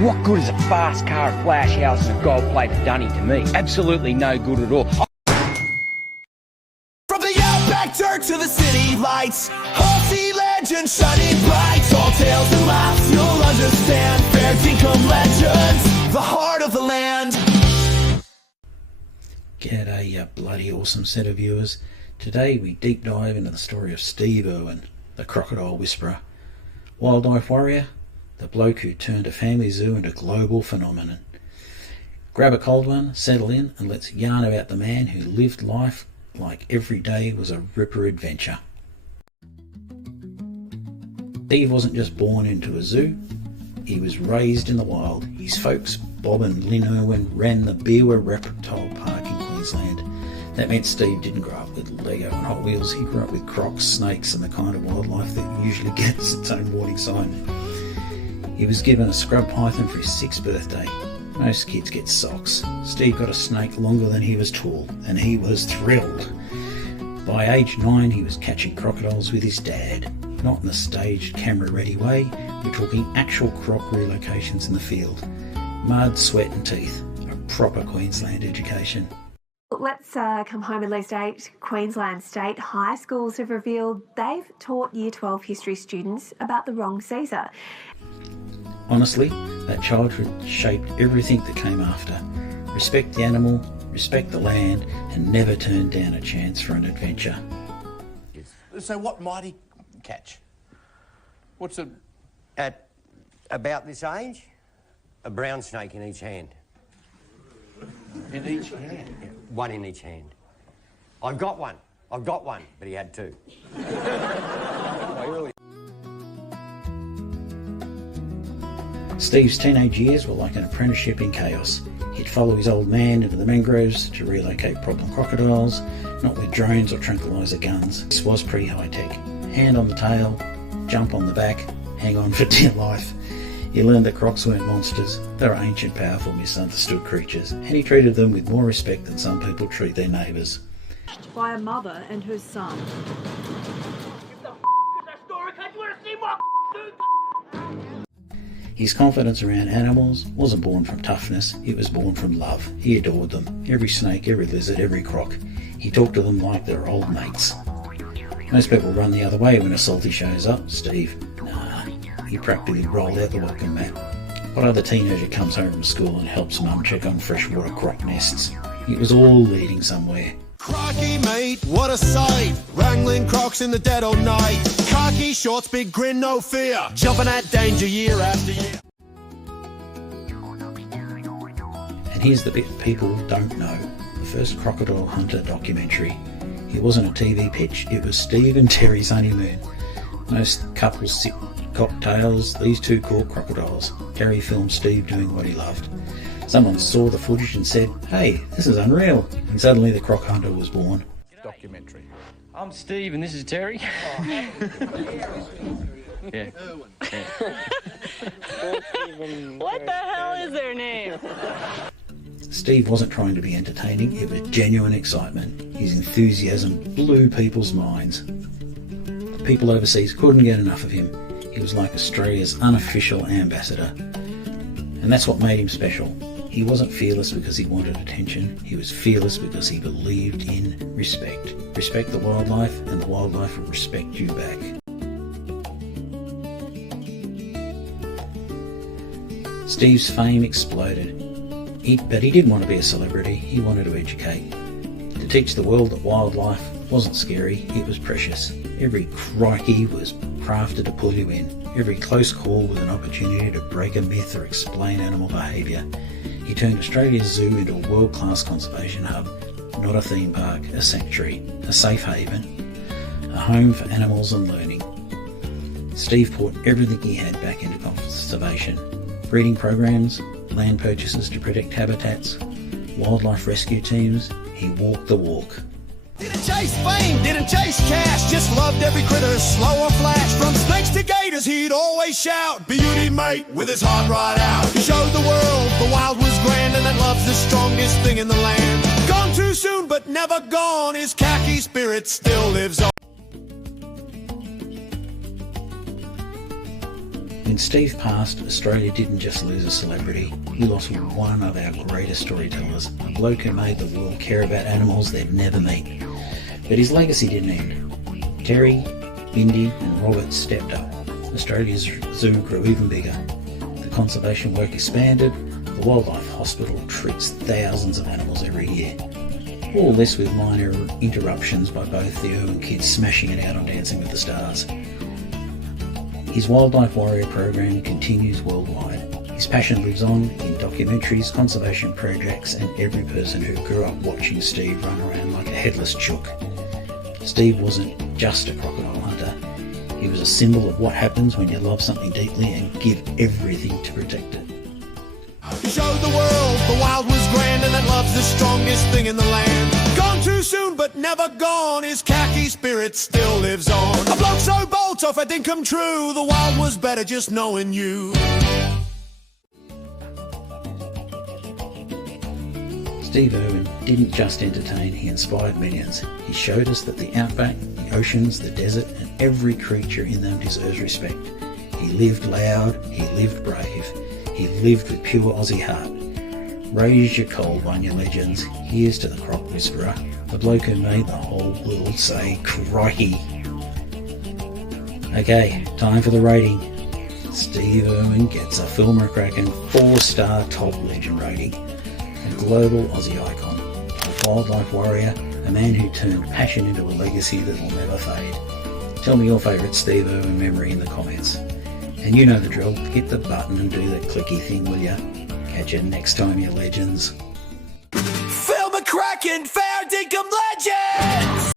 What good is a fast car, a flash house and a gold-plated dunny to me? Absolutely no good at all. From the outback dirt to the city lights, Aussie legends shining bright. All tales and laughs you'll understand. Fair Dinkum legends, the heart of the land. G'day, you bloody awesome set of viewers. Today we deep dive into the story of Steve Irwin, the Crocodile Whisperer. Wildlife warrior, the bloke who turned a family zoo into a global phenomenon. Grab a cold one, settle in, and let's yarn about the man who lived life like every day was a ripper adventure. Steve wasn't just born into a zoo, he was raised in the wild. His folks, Bob and Lynn Irwin, ran the Beerwah Reptile Park in Queensland. That meant Steve didn't grow up with Lego and Hot Wheels, he grew up with Crocs, snakes and the kind of wildlife that usually gets its own warning sign. He was given a scrub python for his 6th birthday. Most kids get socks. Steve got a snake longer than he was tall, and he was thrilled. By age 9 he was catching crocodiles with his dad. Not in the staged, camera-ready way, we're talking actual croc relocations in the field. Mud, sweat and teeth. A proper Queensland education. Let's come home. At least 8 Queensland state high schools have revealed they've taught Year 12 history students about the wrong Caesar. Honestly, that childhood shaped everything that came after. Respect the animal, respect the land, and never turn down a chance for an adventure. So what might he catch? What's a... At about this age, a brown snake in each hand. in each hand? Yeah, one in each hand. I've got one, but he had 2. Steve's teenage years were like an apprenticeship in chaos. He'd follow his old man into the mangroves to relocate problem crocodiles, not with drones or tranquilizer guns. This was pre-high-tech. Hand on the tail, jump on the back, hang on for dear life. He learned that crocs weren't monsters, they were ancient, powerful, misunderstood creatures, and he treated them with more respect than some people treat their neighbours. By a mother and her son. His confidence around animals wasn't born from toughness, it was born from love. He adored them. Every snake, every lizard, every croc. He talked to them like they're old mates. Most people run the other way when a salty shows up. Steve, nah, he practically rolled out the welcome mat. What other teenager comes home from school and helps mum check on freshwater croc nests? It was all leading somewhere. Crikey, mate, what a sight. Wrangling crocs in the dead of night. Khaki shorts, big grin, no fear. Jumping at danger year after year. And here's the bit people don't know. The first Crocodile Hunter documentary. It wasn't a TV pitch, it was Steve and Terri's honeymoon. Most couples sip cocktails, these two caught crocodiles. Terri filmed Steve doing what he loved. Someone saw the footage and said, hey, this is unreal. And suddenly the Croc Hunter was born. Documentary. I'm Steve and this is Terri. Yeah. What the hell is their name? Steve wasn't trying to be entertaining, it was genuine excitement. His enthusiasm blew people's minds. People overseas couldn't get enough of him. He was like Australia's unofficial ambassador. And that's what made him special. He wasn't fearless because he wanted attention, he was fearless because he believed in respect. Respect the wildlife and the wildlife will respect you back. Steve's fame exploded. But he didn't want to be a celebrity, he wanted to educate. To teach the world that wildlife wasn't scary, it was precious. Every crikey was crafted to pull you in. Every close call was an opportunity to break a myth or explain animal behaviour. He turned Australia's zoo into a world-class conservation hub, not a theme park, a sanctuary, a safe haven, a home for animals and learning. Steve poured everything he had back into conservation. Breeding programs, land purchases to protect habitats, wildlife rescue teams, he walked the walk. Didn't chase fame, didn't chase cash, just loved every critter, slow or flash. From snakes to gators, he'd always shout, beauty mate, with his heart right out. He showed the world the wild was grand, and that love's the strongest thing in the land. Gone too soon, but never gone, his khaki spirit still lives on. when Steve passed, Australia didn't just lose a celebrity, we lost one of our greatest storytellers, a bloke who made the world care about animals they'd never meet. But his legacy didn't end. Terri, Bindi and Robert stepped up. Australia's zoo grew even bigger. The conservation work expanded. The Wildlife Hospital treats thousands of animals every year. All this with minor interruptions by both the Irwin kids smashing it out on Dancing with the Stars. His Wildlife Warrior program continues worldwide. His passion lives on in documentaries, conservation projects and every person who grew up watching Steve run around like a headless chook. Steve wasn't just a crocodile hunter. He was a symbol of what happens when you love something deeply and give everything to protect it. He showed the world the wild was grand and that love's the strongest thing in the land. Gone too soon but never gone, his khaki spirit still lives on. A bloke so bold, so far didn't come true, the wild was better just knowing you. Steve Irwin didn't just entertain, he inspired millions. He showed us that the outback, the oceans, the desert and every creature in them deserves respect. He lived loud, he lived brave, he lived with pure Aussie heart. Raise your cold one, your legends. Here's to the Croc Whisperer, the bloke who made the whole world say crikey. Okay, time for the rating. Steve Irwin gets a McCrakkin 4-star top legend rating. A global Aussie icon, a wildlife warrior, a man who turned passion into a legacy that will never fade. Tell me your favourite Steve Irwin memory in the comments. And you know the drill, hit the button and do that clicky thing, will ya? Catch you next time, you legends.